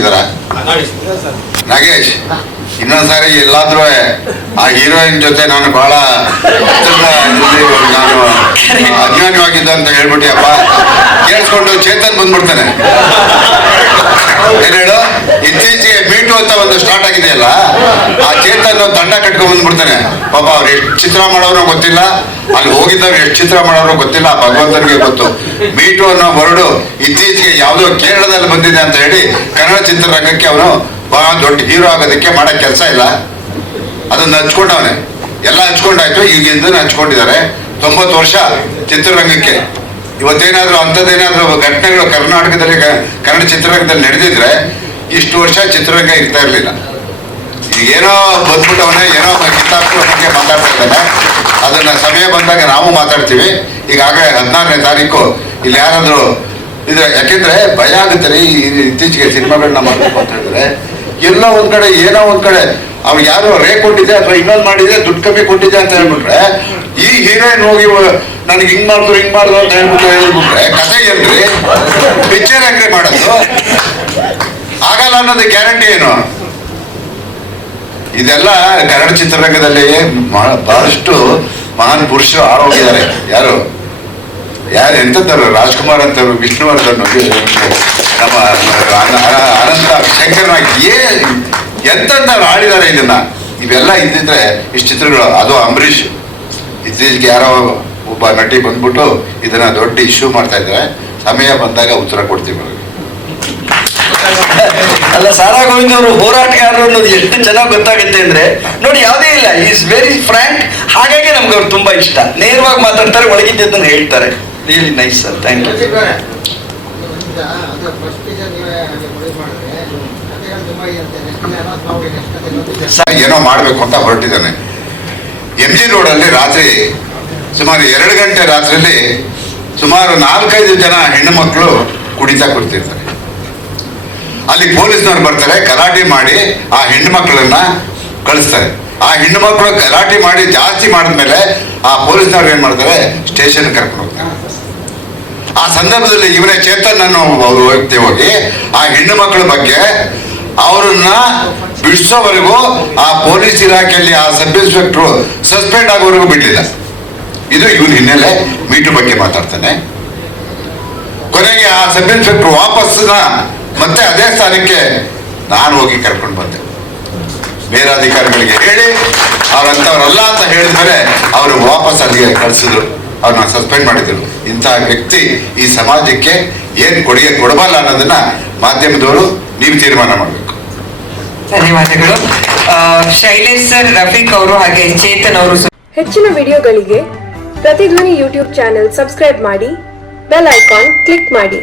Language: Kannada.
ಇದಾರ? ನಾಗೇಶ್, ಇನ್ನೊಂದ್ಸಾರಿ ಎಲ್ಲಾದ್ರೂ ಆ ಹೀರೋಯಿನ್ ಜೊತೆ ನಾನು ಬಹಳ ನಾನು ಅಜ್ಞಾನವಾಗಿದ್ದ ಅಂತ ಹೇಳ್ಬಿಟ್ಟಿಯಪ್ಪ, ಕೇಳಿಸ್ಕೊಂಡು ಚೇತನ್ ಬಂದ್ಬಿಡ್ತಾನೆ. ಏನ್ ಹೇಳು, ಇತ್ತೀಚೆಗೆ ಮೀಟು ಅಂತ ಒಂದು ಸ್ಟಾರ್ಟ್ ಆಗಿದೆಯಲ್ಲ, ಆ ಚೇತನ್ ತಂಡ ಕಟ್ಕೊಂಡ್ ಬಂದ್ಬಿಡ್ತಾನೆ. ಪಾಪ ಅವ್ರು ಎಷ್ಟು ಚಿತ್ರ ಮಾಡೋರು ಗೊತ್ತಿಲ್ಲ, ಅಲ್ಲಿ ಹೋಗಿದ್ದವ್ರು ಎಷ್ಟು ಚಿತ್ರ ಮಾಡೋರು ಗೊತ್ತಿಲ್ಲ, ಭಗವಂತನಿಗೆ ಗೊತ್ತು. ಮೀಟು ಅನ್ನೋ ವರ್ಡು ಇತ್ತೀಚೆಗೆ ಯಾವುದೋ ಕೇರಳದಲ್ಲಿ ಬಂದಿದೆ ಅಂತ ಹೇಳಿ ಕನ್ನಡ ಚಿತ್ರರಂಗಕ್ಕೆ ಅವನು ಬಹಳ ದೊಡ್ಡ ಹೀರೋ ಆಗೋದಕ್ಕೆ ಮಾಡೋ ಕೆಲಸ ಇಲ್ಲ, ಅದನ್ನ ಹಚ್ಕೊಂಡವನೆ. ಎಲ್ಲ ಹಚ್ಕೊಂಡಾಯ್ತು, ಈಗಿಂದ ಹಚ್ಕೊಂಡಿದ್ದಾರೆ. 90 ವರ್ಷ ಚಿತ್ರರಂಗಕ್ಕೆ. ಇವತ್ತೇನಾದ್ರೂ ಅಂಥದ್ದೇನಾದ್ರೂ ಘಟನೆಗಳು ಕರ್ನಾಟಕದಲ್ಲಿ ಕನ್ನಡ ಚಿತ್ರರಂಗದಲ್ಲಿ ನಡೆದಿದ್ರೆ ಇಷ್ಟು ವರ್ಷ ಚಿತ್ರರಂಗ ಇರ್ತಾ ಇರಲಿಲ್ಲ. ಏನೋ ಬಂದ್ಬಿಟ್ಟವನೇ, ಏನೋ ಕಿತ್ತಾಡ್ಕೋ ಬಗ್ಗೆ ಮಾತಾಡ್ತಾ ಇದ್ದಾನೆ. ಅದನ್ನ ಸಮಯ ಬಂದಾಗ ನಾವು ಮಾತಾಡ್ತೀವಿ. ಈಗಾಗಲೇ 14ನೇ ತಾರೀಕು ಇಲ್ಲಿ ಯಾರಾದ್ರೂ ಇದ್ರೆ, ಯಾಕೆಂದ್ರೆ ಭಯ ಆಗುತ್ತೆ ರೀ. ಇತ್ತೀಚೆಗೆ ಸಿನಿಮಾಗಳನ್ನ ಮಾಡಬೇಕು ಅಂತ ಹೇಳಿದ್ರೆ ಎಲ್ಲ ಒಂದ್ ಕಡೆ ಏನೋ ಒಂದ್ ಕಡೆ ಅವ್ರು ಯಾರು ರೇ ಕೊಟ್ಟಿದೆ ಅಥವಾ ಇನ್ನೊಂದು ಮಾಡಿದೆ, ದುಡ್ಡು ಕಮ್ಮಿ ಕೊಟ್ಟಿದೆ ಅಂತ ಹೇಳ್ಬಿಟ್ರೆ, ಈ ಹೀರೋಯಿನ್ ಹೋಗಿ ನನಗೆ ಹಿಂಗ್ ಮಾಡ್ದು ಅಂತ ಹೇಳ್ಬಿಟ್ರೆ ಕಥೆ ಏನ್ರಿ? ಪಿಕ್ಚರ್ ಹೆಂಗ್ರಿ ಮಾಡೋದು? ಆಗಲ್ಲ ಅನ್ನೋದು ಗ್ಯಾರಂಟಿ ಏನು? ಇದೆಲ್ಲ ಕನ್ನಡ ಚಿತ್ರರಂಗದಲ್ಲಿ ಬಹಳಷ್ಟು ಮಹಾನ್ ಪುರುಷರು ಆರೋಗಿದ್ದಾರೆ. ಯಾರು ಎಂತದ್ರು, ರಾಜ್ಕುಮಾರ್ ಅಂತವ್ರು, ವಿಷ್ಣುವರ್ಧನ್, ನಮ್ಮ ಅನಂತ ಶಂಕರ್ನಾಗ್, ಎಂತಂದ್ರೆ ಆಡಿದ್ದಾರೆ ಇದನ್ನ. ಇವೆಲ್ಲ ಇದ್ದಿದ್ರೆ ಇಷ್ಟು ಚಿತ್ರಗಳು. ಅದು ಅಂಬರೀಷ್ ಇತ್ತೀಚೆಗೆ ಯಾರೋ ಒಬ್ಬ ನಟಿ ಬಂದ್ಬಿಟ್ಟು ಇದನ್ನ ದೊಡ್ಡ ಇಶ್ಯೂ ಮಾಡ್ತಾ ಇದ್ದಾರೆ. ಸಮಯ ಬಂದಾಗ ಉತ್ತರ ಕೊಡ್ತೀವಿ ಅವ್ರಿಗೆ. ಅಲ್ಲ, ಸಾರಾ ಗೋವಿಂದ್ ಅವರು ಹೋರಾಟಗಾರರು ಅನ್ನೋದು ಎಷ್ಟು ಚೆನ್ನಾಗಿ ಗೊತ್ತಾಗುತ್ತೆ ಅಂದ್ರೆ ನೋಡಿ, ಯಾವುದೇ ಇಲ್ಲ, ಈಸ್ ವೆರಿ ಫ್ರ್ಯಾಂಕ್. ಹಾಗಾಗಿ ನಮ್ಗೆ ಅವ್ರು ತುಂಬಾ ಇಷ್ಟ. ನೇರವಾಗಿ ಮಾತಾಡ್ತಾರೆ, ಒಳಗಿದ್ದದನ್ನು ಹೇಳ್ತಾರೆ. Really nice sir, thank you. ಏನೋ ಮಾಡ್ಬೇಕು ಅಂತ ಹೊರಟಿದ್ದಾನೆ. MG ರೋಡಲ್ಲಿ ರಾತ್ರಿ ಸುಮಾರು 2 ಗಂಟೆ ರಾತ್ರಿಯಲ್ಲಿ ಸುಮಾರು 4-5 ಜನ ಹೆಣ್ಣು ಮಕ್ಕಳು ಕುಡಿತಾ ಕೂರ್ತಿರ್ತಾರೆ. ಅಲ್ಲಿ ಪೊಲೀಸ್ನವ್ರು ಬರ್ತಾರೆ, ಗಲಾಟೆ ಮಾಡಿ ಆ ಹೆಣ್ಣು ಮಕ್ಕಳನ್ನ ಕಳಿಸ್ತಾರೆ. ಆ ಹೆಣ್ಣು ಮಕ್ಕಳು ಗಲಾಟೆ ಮಾಡಿ ಜಾಸ್ತಿ ಮಾಡಿದ್ಮೇಲೆ ಆ ಪೊಲೀಸ್ನವ್ರು ಏನ್ ಮಾಡ್ತಾರೆ, ಸ್ಟೇಷನ್ ಕರ್ಕೊಂಡು ಹೋಗ್ತಾರೆ. ಆ ಸಂದರ್ಭದಲ್ಲಿ ಇವನೇ ಚೇತನ್ ಅನ್ನೋ ಅವರು ವ್ಯಕ್ತಿ ಹೋಗಿ ಆ ಹೆಣ್ಣು ಮಕ್ಕಳ ಬಗ್ಗೆ ಅವರನ್ನ ಬಿಡಿಸೋವರೆಗೂ ಆ ಪೊಲೀಸ್ ಇಲಾಖೆಯಲ್ಲಿ ಆ ಸಬ್ ಇನ್ಸ್ಪೆಕ್ಟರ್ ಸಸ್ಪೆಂಡ್ ಆಗೋವರೆಗೂ ಬಿಡಲಿಲ್ಲ. ಇದು ಇವನ್ ಹಿನ್ನೆಲೆ. ಮೀಟು ಬಗ್ಗೆ ಮಾತಾಡ್ತಾನೆ. ಕೊನೆಗೆ ಆ ಸಬ್ ಇನ್ಸ್ಪೆಕ್ಟರ್ ವಾಪಸ್ನ ಮತ್ತೆ ಅದೇ ಸ್ಥಾನಕ್ಕೆ ನಾನು ಹೋಗಿ ಕರ್ಕೊಂಡು ಬಂದೆ. ಮೇಲಾಧಿಕಾರಿಗಳಿಗೆ ಹೇಳಿ ಅವ್ರಂತವ್ರಲ್ಲ ಅಂತ ಹೇಳಿದ್ಮೇಲೆ ಅವರು ವಾಪಸ್ ಅಲ್ಲಿಗೆ ಕಳಿಸಿದ್ರು, ಅವ್ರನ್ನ ಸಸ್ಪೆಂಡ್ ಮಾಡಿದ್ರು. ಇಂತಹ ವ್ಯಕ್ತಿ ಈ ಸಮಾಜಕ್ಕೆ ಏನ್ ಕೊಡುಗೆ ಕೊಡಬಲ್ಲ ಅನ್ನೋದನ್ನ ಮಾಧ್ಯಮದವರು ನೀವು ತೀರ್ಮಾನ ಮಾಡಬೇಕು. ಧನ್ಯವಾದಗಳು. ಶೈಲೇಶ್ ಸರ್, ರಫೀಕ್ ಅವರು ಹಾಗೆ ಚೇತನ್ ಅವರು. ಹೆಚ್ಚಿನ ವಿಡಿಯೋಗಳಿಗೆ ಪ್ರತಿಧ್ವನಿ ಯೂಟ್ಯೂಬ್ ಚಾನೆಲ್ ಸಬ್ಸ್ಕ್ರೈಬ್ ಮಾಡಿ, ಬೆಲ್ ಐಕಾನ್ ಕ್ಲಿಕ್ ಮಾಡಿ.